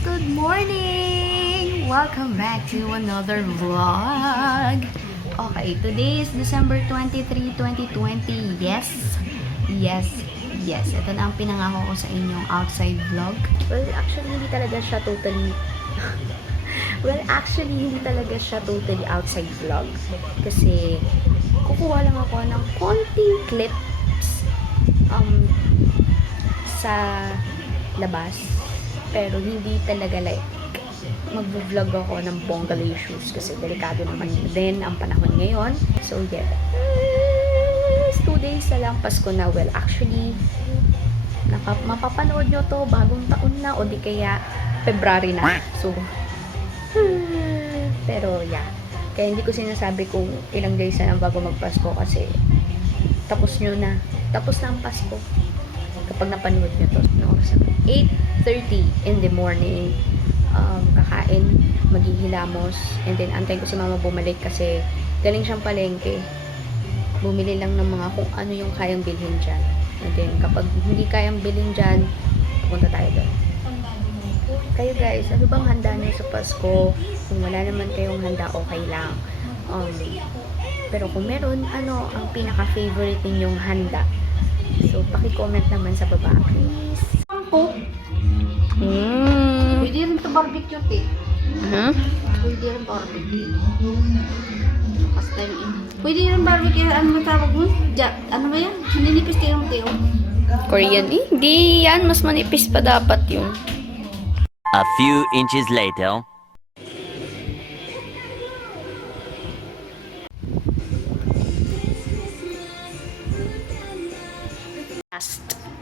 Good morning! Welcome back to another vlog. Okay, today is December 23, 2020. Yes. Ito na ang pinangako ko sa inyong outside vlog. Well, actually, hindi talaga siya totally outside vlog. Kasi, kukuha lang ako ng konting clips sa labas. Pero hindi talaga like mag-vlog ako ng bonggalicious kasi delikado naman din ang panahon ngayon. So yeah, 2 days na lang Pasko na. Well, actually mapapanood nyo to bagong taon na o di kaya February na. So pero yeah, kaya hindi ko sinasabi kung ilang days na lang bago magpasko kasi tapos na ang Pasko kapag napanood nyo to. No, 8:30 in the morning, kakain, maghihilamos, and then antayin ko si mama bumalik kasi galing siyang palengke. Bumili lang ng mga kung ano yung kayang bilhin dyan. And then kapag hindi kayang bilhin dyan, pupunta tayo doon. Kayo guys, ano bang handa niyo sa Pasko? Kung wala naman kayong handa, okay lang. Pero kung meron, ano ang pinaka-favorite ninyong handa? So, paki-comment naman sa baba, please. Pwede rin ito barbecue, te. Pwede rin barbecue. Pwede rin barbecue. Ano matawag mo? Ano ba yan? Naninipis tayo ng tayo. Korean eh? Di yan. Mas manipis pa dapat yun. A few inches later.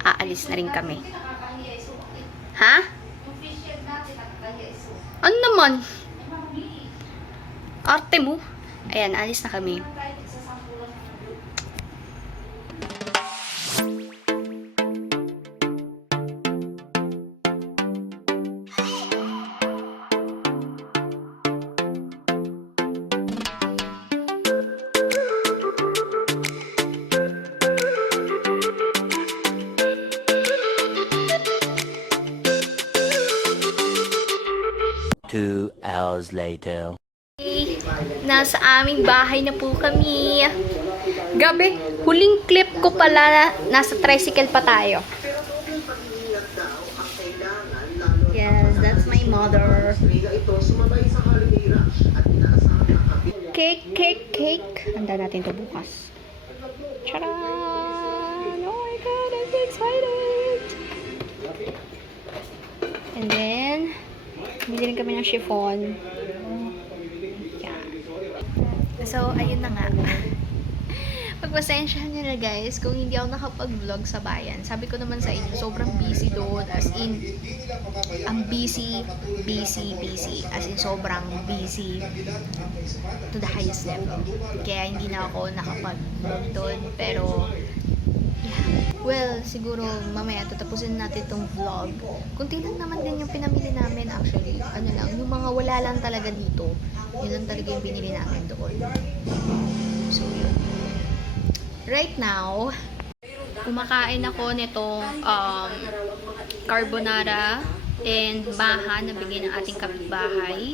Aalis na rin kami. Ha? Ano naman? Arte mo? Ayan, alis na kami. Two hours later. Nasa aming bahay na po kami. Gabi, huling clip ko pala, nasa tricycle pa tayo. Yes, that's my mother. Cake. Handa natin to bukas. Charan! Oh my God, I'm so excited! And then, bili rin kami ng chiffon. Yan. So, ayun na nga. Pagpasensyahan nyo na guys kung hindi ako nakapag-vlog sa bayan. Sabi ko naman sa inyo, sobrang busy doon. As in, ang busy. As in, sobrang busy to the highest level. Kaya hindi na ako nakapag-vlog doon. Pero, well, siguro mamaya tatapusin natin itong vlog. Kunti lang naman din yung pinamili namin actually. Ano lang, yung mga wala lang talaga dito. Yun lang talaga yung binili namin doon. So, yun. Right now, Kumakain ako nitong carbonara and baha na bigay ng ating kapitbahay.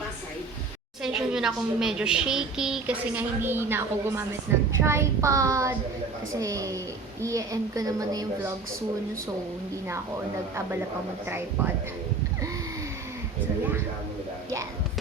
Pasensya nyo na kung medyo shaky kasi nga hindi na ako gumamit ng tripod kasi i-end ko naman na yung vlog soon, so hindi na ako nag-abala pa mag-tripod. So yeah. Yes.